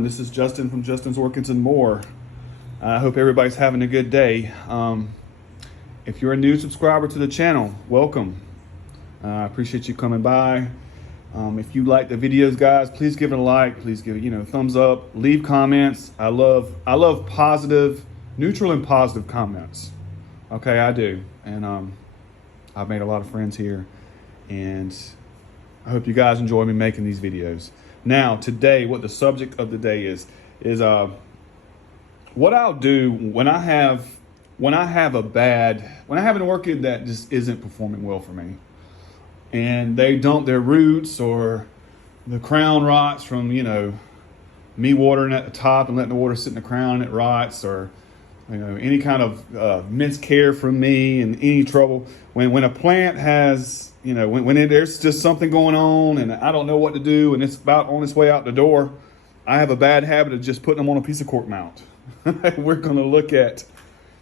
doing? This is Justin from Justin's Orchids and More. I hope everybody's having a good day. If you're a new subscriber to the channel, welcome. I appreciate you coming by. If you like the videos, guys, please give it a like. Please give it, a thumbs up. Leave comments. I love positive, neutral and positive comments. Okay, I do. And I've made a lot of friends here, and I hope you guys enjoy me making these videos. Now, today, what the subject of the day is what I'll do when I have an orchid that just isn't performing well for me, and they dump their roots, or the crown rots from me watering at the top and letting the water sit in the crown and it rots, or any kind of miscare from me and any trouble. When a plant has, there's just something going on and I don't know what to do and it's about on its way out the door, I have a bad habit of just putting them on a piece of cork mount. We're going to look at,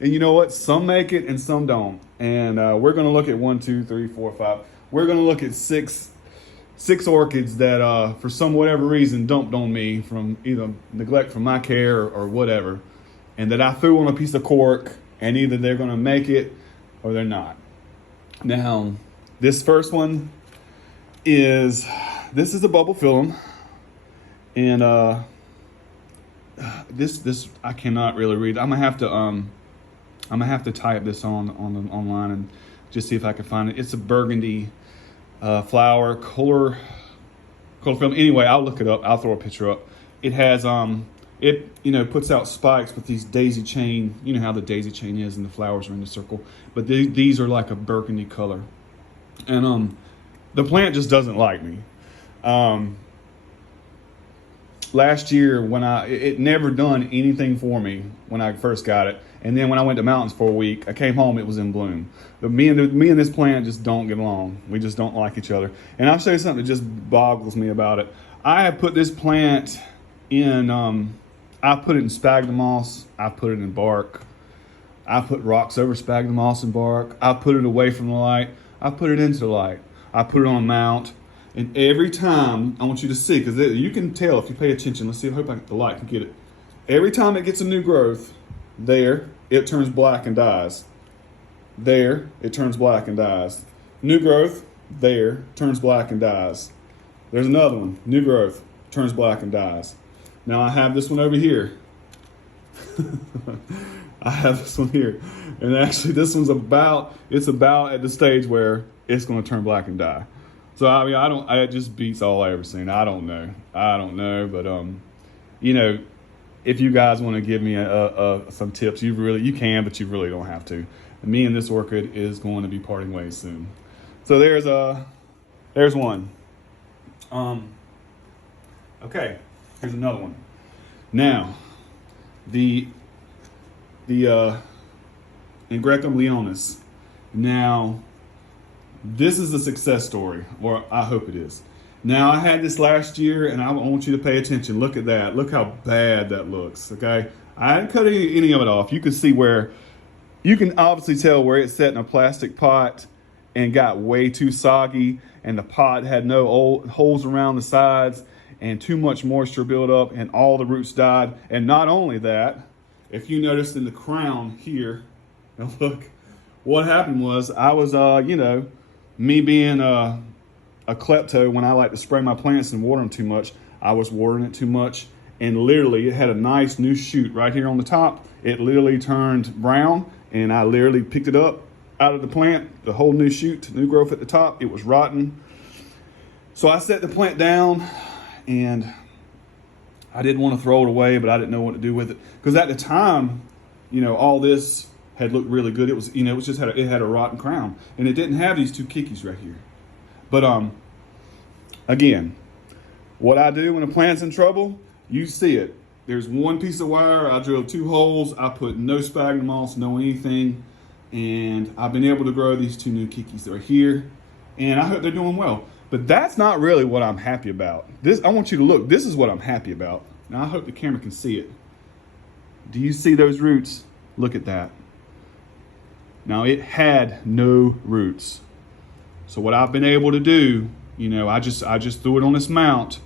and you know what? Some make it and some don't. And we're going to look at 1, 2, 3, 4, 5. We're going to look at six orchids that for some whatever reason dumped on me from either neglect from my care or whatever, and that I threw on a piece of cork, and either they're going to make it or they're not. Now, this first one is a Bubbleflower, and this I cannot really read. I'm gonna have to type this online and just see if I can find it. It's a burgundy flower, color film. Anyway, I'll look it up. I'll throw a picture up. It has it puts out spikes with these daisy chain. You know how the daisy chain is, and the flowers are in the circle. But these are like a burgundy color, and the plant just doesn't like me. Last year, it never done anything for me when I first got it, and then when I went to mountains for a week, I came home, it was in bloom. But me and this plant just don't get along. We just don't like each other. And I'll show you something that just boggles me about it. I have put this plant in. I put it in sphagnum moss. I put it in bark. I put rocks over sphagnum moss and bark. I put it away from the light. I put it into the light. I put it on a mount. And every time, I want you to see, because you can tell if you pay attention. Let's see, I hope the light can get it. Every time it gets a new growth, there, it turns black and dies. There, it turns black and dies. New growth, there, turns black and dies. There's another one, new growth, turns black and dies. Now I have this one over here. I have this one here. And actually this one's about at the stage where it's going to turn black and die. So it just beats all I ever seen. I don't know, but if you guys want to give me some tips, you can, but you really don't have to. Me and this orchid is going to be parting ways soon. So there's one. Okay, here's another one. Now, the Geckoleonis. Now, this is a success story, or I hope it is. Now, I had this last year, and I want you to pay attention. Look at that. Look how bad that looks, okay? I didn't cut any of it off. You can see you can obviously tell where it's set in a plastic pot and got way too soggy, and the pot had no holes around the sides, and too much moisture built up, and all the roots died. And not only that, if you noticed in the crown here, now look, what happened was I was, me being a klepto, when I like to spray my plants and water them too much, I was watering it too much, and literally it had a nice new shoot right here on the top. It literally turned brown, and I literally picked it up out of the plant, the whole new shoot, new growth at the top. It was rotten. So I set the plant down, and I didn't want to throw it away, but I didn't know what to do with it, because at the time, all this had looked really good. It was, it had a rotten crown, and it didn't have these two kikis right here. But again, what I do when a plant's in trouble, you see it. There's one piece of wire. I drilled 2 holes. I put no sphagnum moss, no anything, and I've been able to grow these 2 new kikis that are here, and I hope they're doing well. But that's not really what I'm happy about. I want you to look. This is what I'm happy about. Now I hope the camera can see it. Do you see those roots? Look at that. Now it had no roots. So what I've been able to do, I just threw it on this mount.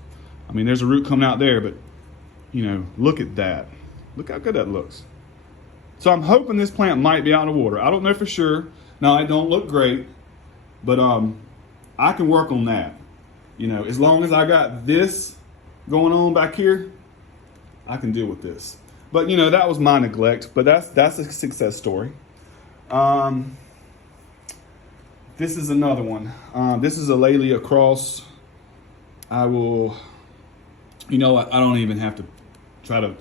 I mean, there's a root coming out there, but You know, look at that. Look how good that looks. So I'm hoping this plant might be out of water. I don't know for sure. Now, it don't look great, but I can work on that. You know, as long as I got this going on back here, I can deal with this. But you know, that was my neglect, but that's a success story. This is another one. This is a Layla cross. I will, you know what, I don't even have to try to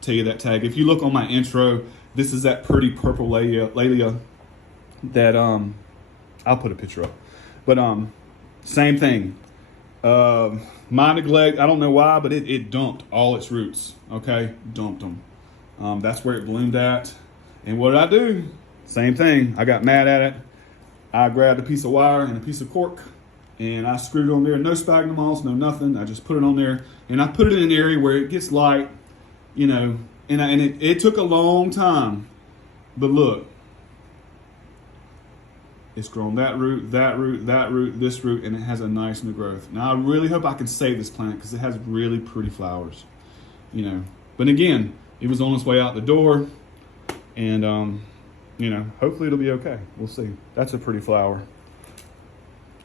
tell you that tag. If you look on my intro, this is that pretty purple Layla that I'll put a picture up. But same thing. My neglect, I don't know why, but it dumped all its roots. Okay, dumped them. That's where it bloomed at. And what did I do? Same thing. I got mad at it. I grabbed a piece of wire and a piece of cork, and I screwed it on there. No sphagnum moss, no nothing. I just put it on there, and I put it in an area where it gets light, you know. And it took a long time, but look, it's grown that root, that root, that root, this root, and it has a nice new growth. Now I really hope I can save this plant because it has really pretty flowers, you know. But again, it was on its way out the door, and you know, hopefully it'll be okay. We'll see. That's a pretty flower.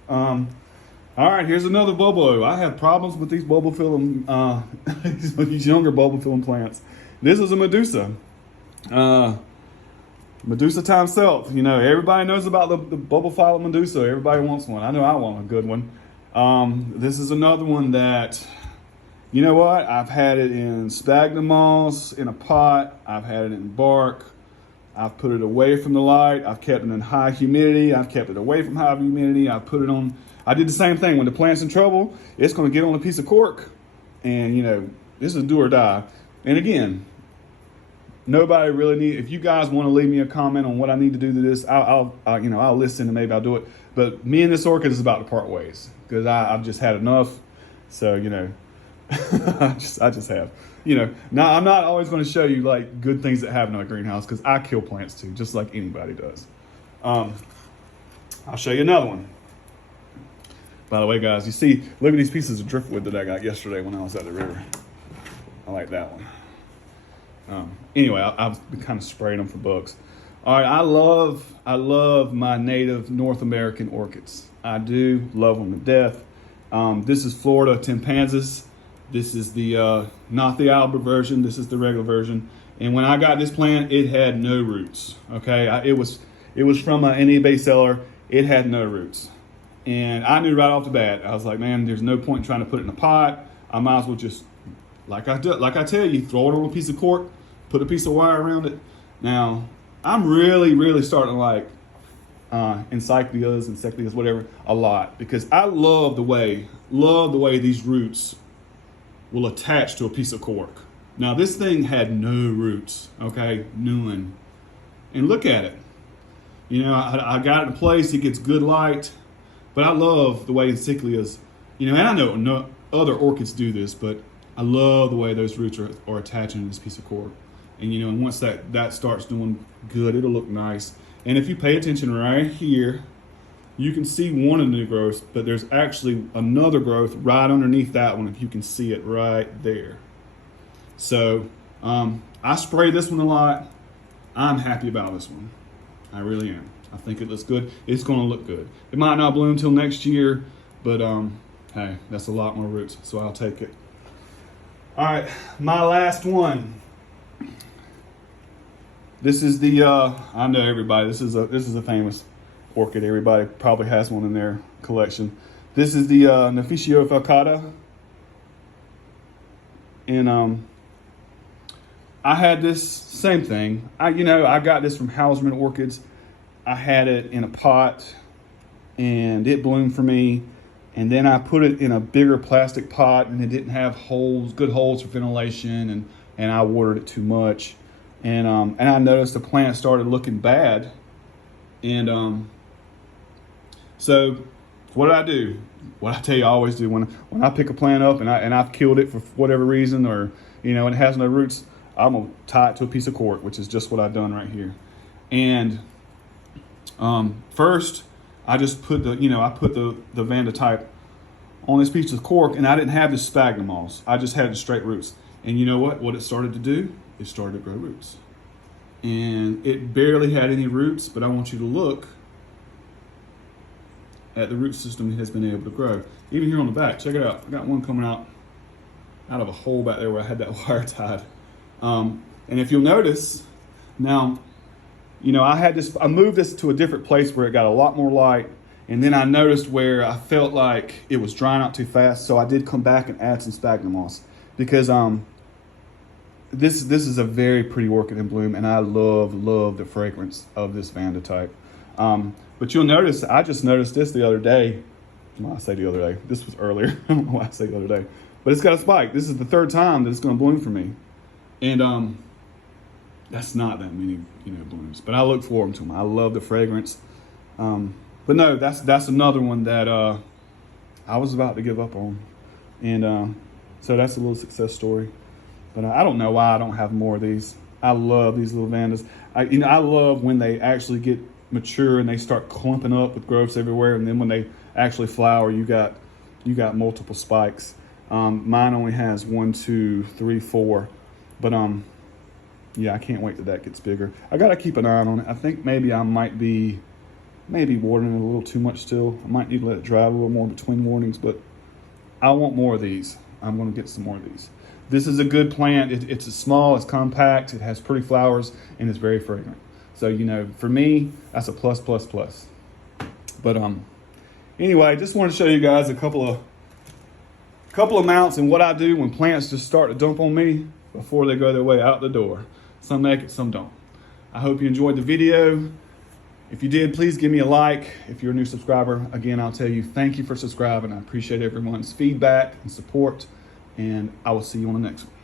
All right, here's another bulbo. I have problems with these bulbophyllum, these younger bulbophyllum plants. This is a Medusa. Medusa times self. You know, everybody knows about the Bubbleflower Medusa. Everybody wants one. I know I want a good one. This is another one that, you know what? I've had it in sphagnum moss, in a pot. I've had it in bark. I've put it away from the light. I've kept it in high humidity. I've kept it away from high humidity. I put it on. I did the same thing. When the plant's in trouble, it's going to get on a piece of cork. And, you know, this is do or die. And again, nobody really need. If you guys want to leave me a comment on what I need to do to this, I'll listen and maybe I'll do it. But me and this orchid is about to part ways because I've just had enough. So, you know, I just have. You know, now I'm not always going to show you like good things that happen in a greenhouse because I kill plants too, just like anybody does. I'll show you another one. By the way, guys, you see, look at these pieces of driftwood that I got yesterday when I was at the river. I like that one. Anyway, I've been kind of spraying them for bugs. All right, I love my native North American orchids. I do love them to death. This is Florida Timpanos. This is the not the Albert version. This is the regular version. And when I got this plant, it had no roots. Okay, it was from an eBay seller. It had no roots, and I knew right off the bat. I was like, man, there's no point in trying to put it in a pot. I might as well just, like I tell you, throw it on a piece of cork, put a piece of wire around it. Now, I'm really starting to like encyclias, whatever, a lot because I love the way these roots will attach to a piece of cork. Now this thing had no roots, okay, none. And look at it. You know, I got it in place, it gets good light, but I love the way encyclias, you know, and I know no other orchids do this, but I love the way those roots are attaching to this piece of cork. And you know, and once that starts doing good, it'll look nice. And if you pay attention right here, you can see one of the new growths, but there's actually another growth right underneath that one, if you can see it right there. So I spray this one a lot. I'm happy about this one. I really am. I think it looks good. It's going to look good. It might not bloom till next year, but hey, that's a lot more roots, so I'll take it. All right, my last one. This is the I know everybody. This is a famous orchid. Everybody probably has one in their collection. This is the neficio falcata, and I had this same thing. I got this from Hauserman Orchids. I had it in a pot, and it bloomed for me. And then I put it in a bigger plastic pot, and it didn't have good holes for ventilation, and I watered it too much. And I noticed the plant started looking bad. And so what did I do? What I tell you I always do when I pick a plant up and I've killed it for whatever reason, or and it has no roots, I'm gonna tie it to a piece of cork, which is just what I've done right here. And first I just put the Vanda type on this piece of cork, and I didn't have the sphagnum moss. I just had the straight roots. And you know what? What it started to do, it started to grow roots. And it barely had any roots, but I want you to look at the root system it has been able to grow. Even here on the back, check it out. I got one coming out of a hole back there where I had that wire tied. And if you'll notice, now, you know, I moved this to a different place where it got a lot more light. And then I noticed where I felt like it was drying out too fast. So I did come back and add some sphagnum moss because this is a very pretty orchid in bloom, and I love the fragrance of this Vanda type. But you'll notice, I just noticed this the other day. Well, I say the other day. This was earlier. I don't know why I say the other day. But it's got a spike. This is the third time that it's going to bloom for me. And that's not that many, you know, blooms. But I look forward to them. I love the fragrance. But no, that's another one that I was about to give up on. And so that's a little success story. But I don't know why I don't have more of these. I love these little Vandas. I love when they actually get mature and they start clumping up with growths everywhere. And then when they actually flower, you got multiple spikes. Mine only has 1, 2, 3, 4. But yeah, I can't wait till that gets bigger. I gotta keep an eye on it. I think maybe I might be watering it a little too much still. I might need to let it dry a little more between warnings, but I want more of these. I'm gonna get some more of these. This is a good plant. It's small, it's compact, it has pretty flowers, and it's very fragrant. So, you know, for me, that's a plus. But anyway, I just want to show you guys a couple of mounts and what I do when plants just start to dump on me before they go their way out the door. Some make it, some don't. I hope you enjoyed the video. If you did, please give me a like. If you're a new subscriber, again, I'll tell you thank you for subscribing. I appreciate everyone's feedback and support, and I will see you on the next one.